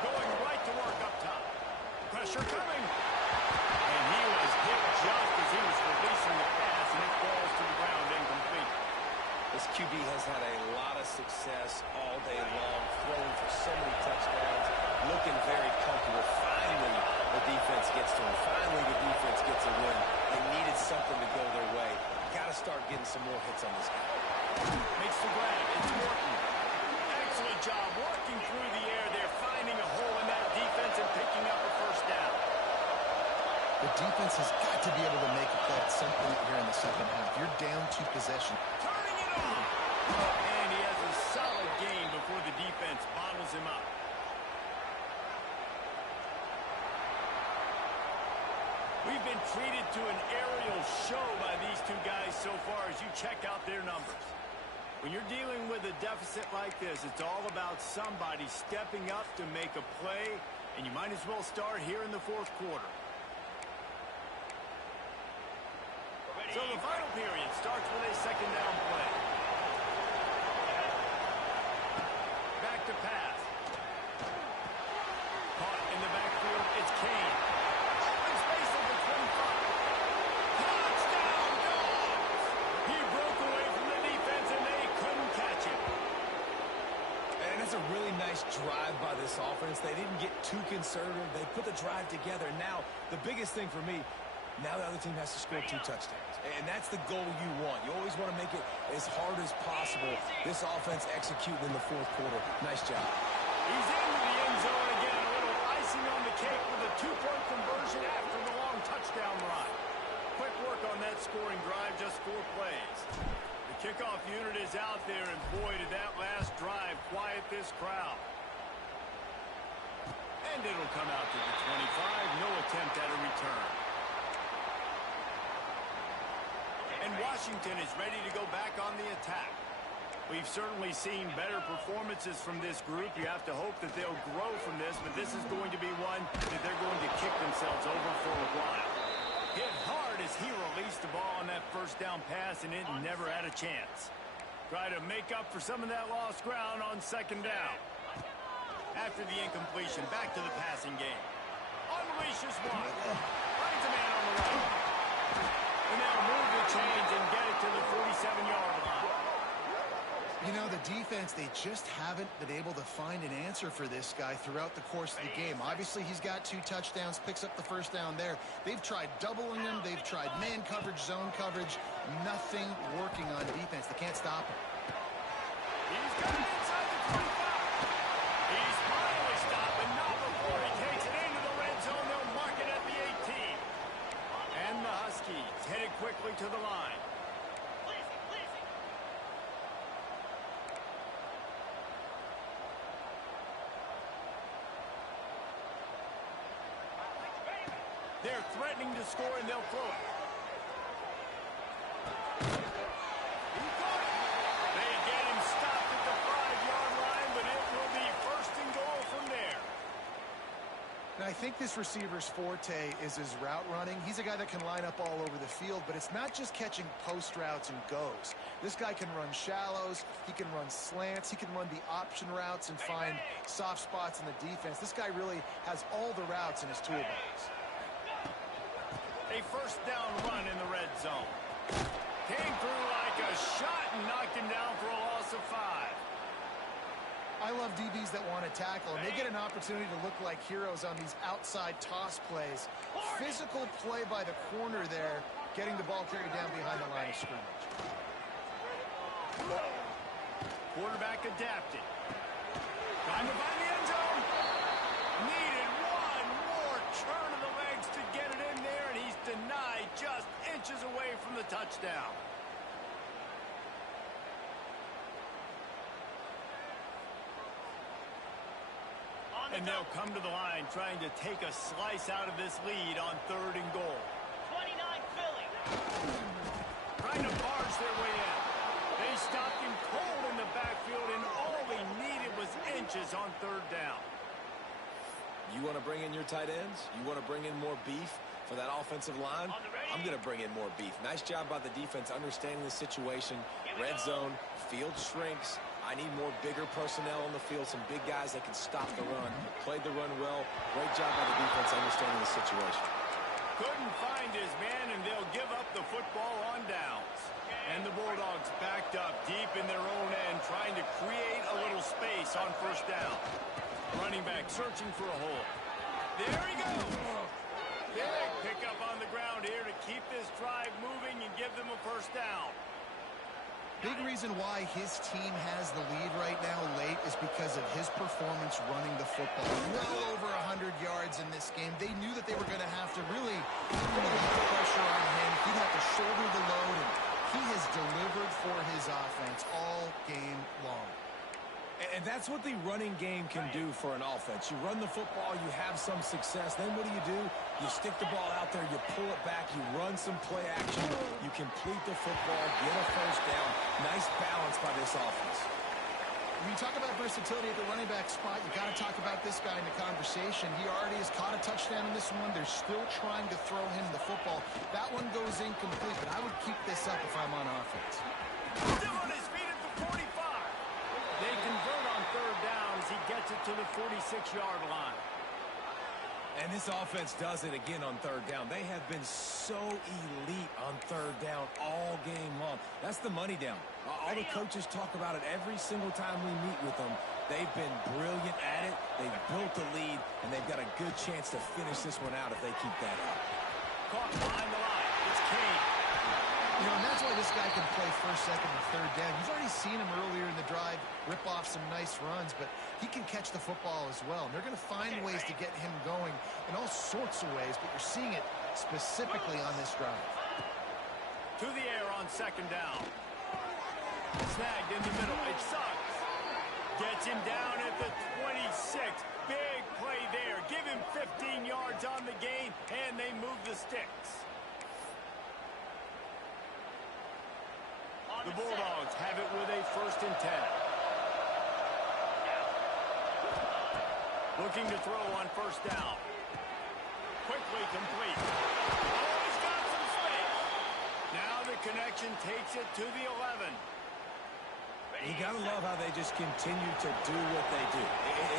Going right to work up top. Pressure coming. And he was hit just as he was releasing the pass, and it falls to the ground incomplete. This QB has had a lot of success all day long, throwing for so many touchdowns, looking very comfortable. Finally, the defense gets to him. Finally, the defense gets a win. They needed something to go their way. Got to start getting some more hits on this guy. Makes the grab. It's Morton. Excellent job working through the air there, finding a hole in that defense and picking up a first down. The defense has got to be able to make a play at some point here in the second half. You're down 2 possessions. Turning it on. And he has a solid gain before the defense bottles him up. We've been treated to an aerial show by these two guys so far as you check out their numbers. When you're dealing with a deficit like this, it's all about somebody stepping up to make a play, and you might as well start here in the 4th quarter. So the final period starts with a 2nd down play. Back to pass. Caught in the backfield, it's Kane. Open space at the 25. Touchdown, Dogs! He broke away from the defense, and they couldn't catch him. And it's a really nice drive by this offense. They didn't get too conservative. They put the drive together. Now, the biggest thing for me, now the other team has to score 2 touchdowns. And that's the goal you want. You always want to make it as hard as possible. This offense executing in the 4th quarter. Nice job. He's into the end zone again. A little icing on the cake with a 2-point conversion after the long touchdown run. Quick work on that scoring drive, just 4 plays. The kickoff unit is out there, and boy, did that last drive quiet this crowd. And it'll come out to the 25. No attempt at a return. And Washington is ready to go back on the attack. We've certainly seen better performances from this group. You have to hope that they'll grow from this, but this is going to be one that they're going to kick themselves over for a while. Hit hard as he released the ball on that first down pass, and it never had a chance. Try to make up for some of that lost ground on 2nd down. After the incompletion, back to the passing game. Unleashes one. Finds a man on the right. And they'll move the chains and get it to the 47-yard line. You know, the defense, they just haven't been able to find an answer for this guy throughout the course of the game. Obviously, he's got 2 touchdowns, picks up the first down there. They've tried doubling him. They've tried man coverage, zone coverage. Nothing working on defense. They can't stop him. He's got it inside the 25. He's finally stopped, and not before he takes it into the red zone. They'll mark it at the 18. And the Huskies headed quickly to the line. They're threatening to score, and they'll throw it. He got it. They get him stopped at the 5-yard line, but it will be first and goal from there. Now, I think this receiver's forte is his route running. He's a guy that can line up all over the field, but it's not just catching post routes and goes. This guy can run shallows, he can run slants, he can run the option routes and find soft spots in the defense. This guy really has all the routes in his toolbox. A first down run in the red zone. Came through like a shot and knocked him down for a loss of 5. I love DBs that want to tackle, and they get an opportunity to look like heroes on these outside toss plays. Physical play by the corner there, getting the ball carried down behind the line of scrimmage. Quarterback adapted. Trying to find the end zone. Needed one more turn of the legs to get it in there, and he's denied just inches away from the touchdown. And they'll come to the line trying to take a slice out of this lead on 3rd and goal. 29 Philly. Trying to barge their way in. They stopped him cold in the backfield, and all he needed was inches on 3rd down. You want to bring in your tight ends? You want to bring in more beef for that offensive line? I'm going to bring in more beef. Nice job by the defense understanding the situation. Red zone, field shrinks. I need more bigger personnel on the field, some big guys that can stop the run. Played the run well. Great job by the defense understanding the situation. Couldn't find his man, and they'll give up the football on downs. And the Bulldogs backed up deep in their own end, trying to create a little space on 1st down. Running back searching for a hole. There he goes. Big pickup on the ground here to keep this drive moving and give them a 1st down. Big reason why his team has the lead right now late is because of his performance running the football. Well over 100 yards in this game. They knew that they were going to have to really put a lot of pressure on him. He'd have to shoulder the load, and he has delivered for his offense all game long. And that's what the running game can do for an offense. You run the football, you have some success. Then what do? You stick the ball out there, you pull it back, you run some play action, you complete the football, get a 1st down. Nice balance by this offense. When you talk about versatility at the running back spot, you got to talk about this guy in the conversation. He already has caught a touchdown in this one. They're still trying to throw him the football. That one goes incomplete, but I would keep this up if I'm on offense. Still on his feet at the 45. They convert on 3rd down as he gets it to the 46-yard line. And this offense does it again on 3rd down. They have been so elite on 3rd down all game long. That's the money down. All the coaches talk about it every single time we meet with them. They've been brilliant at it. They've built the lead, and they've got a good chance to finish this one out if they keep that up. Caught behind the line. It's Kane. You know, and that's why this guy can play 1st, 2nd, and 3rd down. You've already seen him earlier in the drive rip off some nice runs, but he can catch the football as well. And they're going to find ways to get him going in all sorts of ways, but you're seeing it specifically on this drive. To the air on 2nd down. Snagged in the middle. It sucks. Gets him down at the 26. Big play there. Give him 15 yards on the gain, and they move the sticks. The Bulldogs have it with a 1st and 10. Looking to throw on 1st down. Quickly complete. Oh, he's got some space. Now the connection takes it to the 11. You got to love how they just continue to do what they do.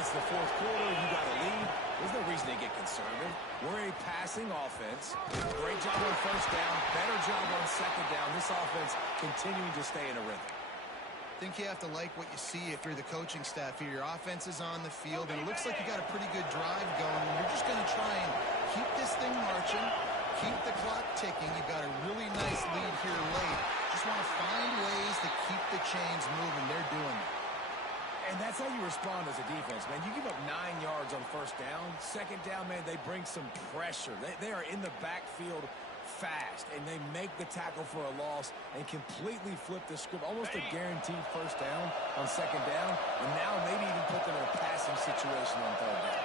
It's the 4th quarter. You got to lead. There's no reason to get conservative. We're a passing offense. Great job on 1st down. Better job on 2nd down. This offense continuing to stay in a rhythm. I think you have to like what you see if you're the coaching staff here. Your offense is on the field, and it looks like you got a pretty good drive going. You're just going to try and keep this thing marching, keep the clock ticking. You've got a really nice lead here late. Just want to find ways to keep the chains moving. They're doing it. And that's how you respond as a defense, man. You give up 9 yards on 1st down. 2nd down, man, they bring some pressure. They are in the backfield fast, and they make the tackle for a loss and completely flip the script. Almost a guaranteed 1st down on 2nd down, and now maybe even put them in a passing situation on 3rd down.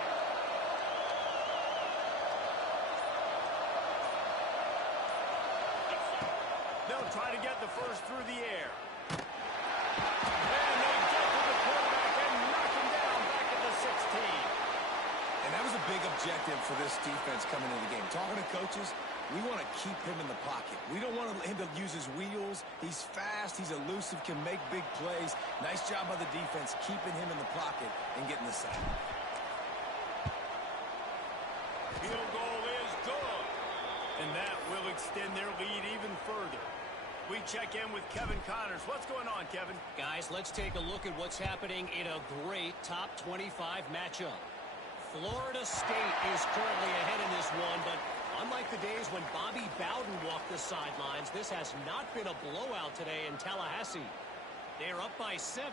try to get the first through the air. And they get to the quarterback and knock him down back at the 16. And that was a big objective for this defense coming into the game. Talking to coaches, we want to keep him in the pocket. We don't want him to use his wheels. He's fast. He's elusive, can make big plays. Nice job by the defense keeping him in the pocket and getting the sack. Field goal is good. And that will extend their lead even further. We check in with Kevin Connors. What's going on, Kevin? Guys, let's take a look at what's happening in a great top 25 matchup. Florida State is currently ahead in this one, but unlike the days when Bobby Bowden walked the sidelines, this has not been a blowout today in Tallahassee. They're up by 7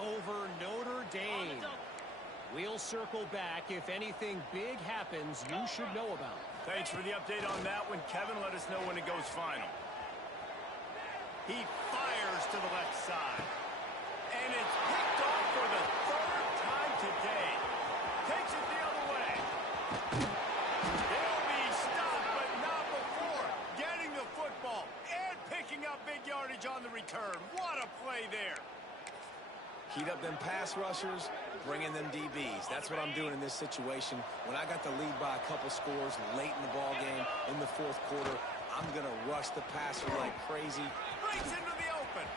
over Notre Dame. We'll circle back. If anything big happens, you should know about. Thanks for the update on that one, Kevin. Let us know when it goes final. He fires to the left side. And it's picked off for the 3rd time today. Takes it the other way. They'll be stopped, but not before getting the football and picking up big yardage on the return. What a play there. Heat up them pass rushers, bring in them DBs. That's what I'm doing in this situation. When I got the lead by a couple scores late in the ball game, in the 4th quarter, I'm going to rush the passer like crazy. Breaks into the open.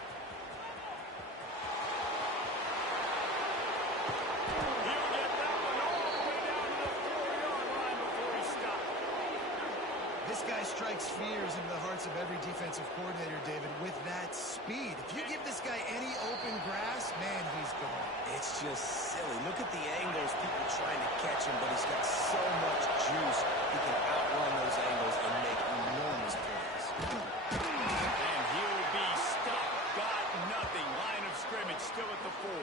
He'll get that one all the way down to the 4-yard line before he stopped. This guy strikes fears into the hearts of every defensive coordinator, David, with that speed. If you give this guy any open grass, man, he's gone. It's just silly. Look at the angles, people trying to catch him, but he's got so much juice. He can outrun those angles and make enormous plays. And he'll be stopped. Got nothing. Line of scrimmage still at the 4.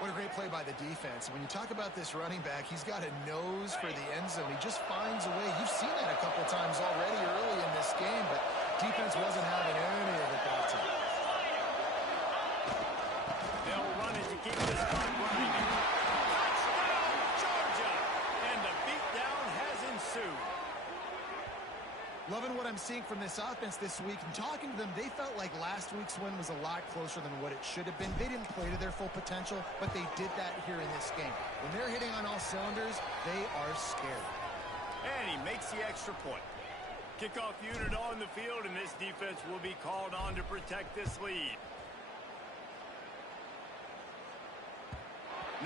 What a great play by the defense. When you talk about this running back, he's got a nose for the end zone. He just finds a way. You've seen that a couple times already early in this game, but defense wasn't having any of it that time. They'll run it to keep this clock running. Touchdown, Georgia! And the beatdown has ensued. Loving what I'm seeing from this offense this week. And talking to them, they felt like last week's win was a lot closer than what it should have been. They didn't play to their full potential, but they did that here in this game. When they're hitting on all cylinders, they are scared. And he makes the extra point. Kickoff unit on the field, and this defense will be called on to protect this lead.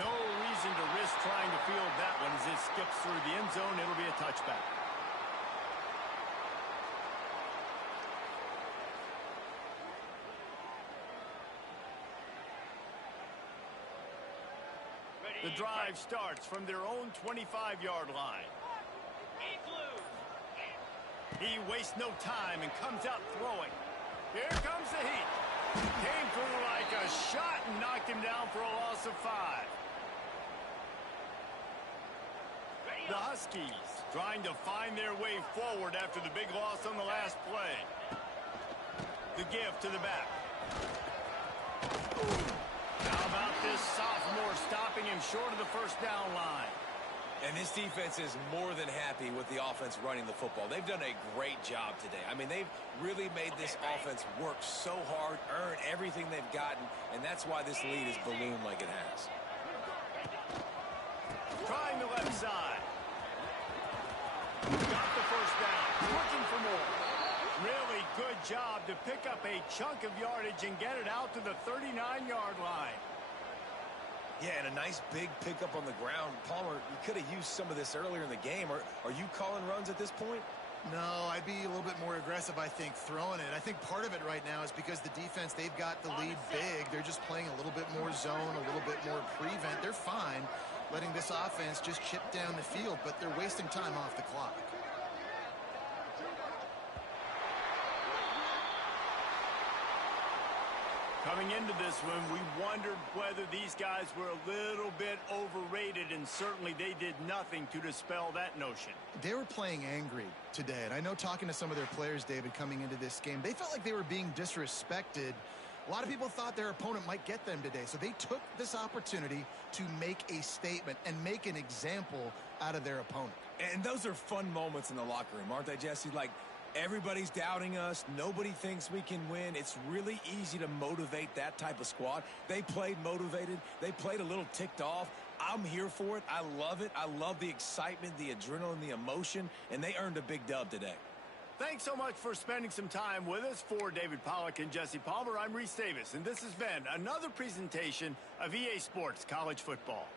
No reason to risk trying to field that one as it skips through the end zone. It'll be a touchback. The drive starts from their own 25-yard line. He wastes no time and comes out throwing. Here comes the heat. Came through like a shot and knocked him down for a loss of 5. The Huskies trying to find their way forward after the big loss on the last play. The give to the back. How about this sophomore stopping him short of the first down line? And this defense is more than happy with the offense running the football. They've done a great job today. I mean, they've really made this offense work so hard, earn everything they've gotten, and that's why this lead is ballooned like it has. Trying the left side. Got the first down. Looking for more. Really good job to pick up a chunk of yardage and get it out to the 39-yard line. Yeah, and a nice big pickup on the ground. Palmer, you could have used some of this earlier in the game. Are you calling runs at this point? No, I'd be a little bit more aggressive, I think, throwing it. I think part of it right now is because the defense, they've got the lead big. They're just playing a little bit more zone, a little bit more prevent. They're fine letting this offense just chip down the field, but they're wasting time off the clock. Coming into this one, we wondered whether these guys were a little bit overrated, and certainly they did nothing to dispel that notion. They were playing angry today, and I know talking to some of their players, David, coming into this game, they felt like they were being disrespected. A lot of people thought their opponent might get them today, so they took this opportunity to make a statement and make an example out of their opponent. And those are fun moments in the locker room, aren't they, Jesse? Like, Everybody's doubting us. Nobody thinks we can win. It's really easy to motivate that type of squad. They played motivated. They played a little ticked off. I'm here for it. I love it. I love the excitement, the adrenaline, the emotion, and they earned a big dub today. Thanks so much for spending some time with us. For David Pollack and Jesse Palmer, I'm Reese Davis, and this has been another presentation of EA Sports College Football.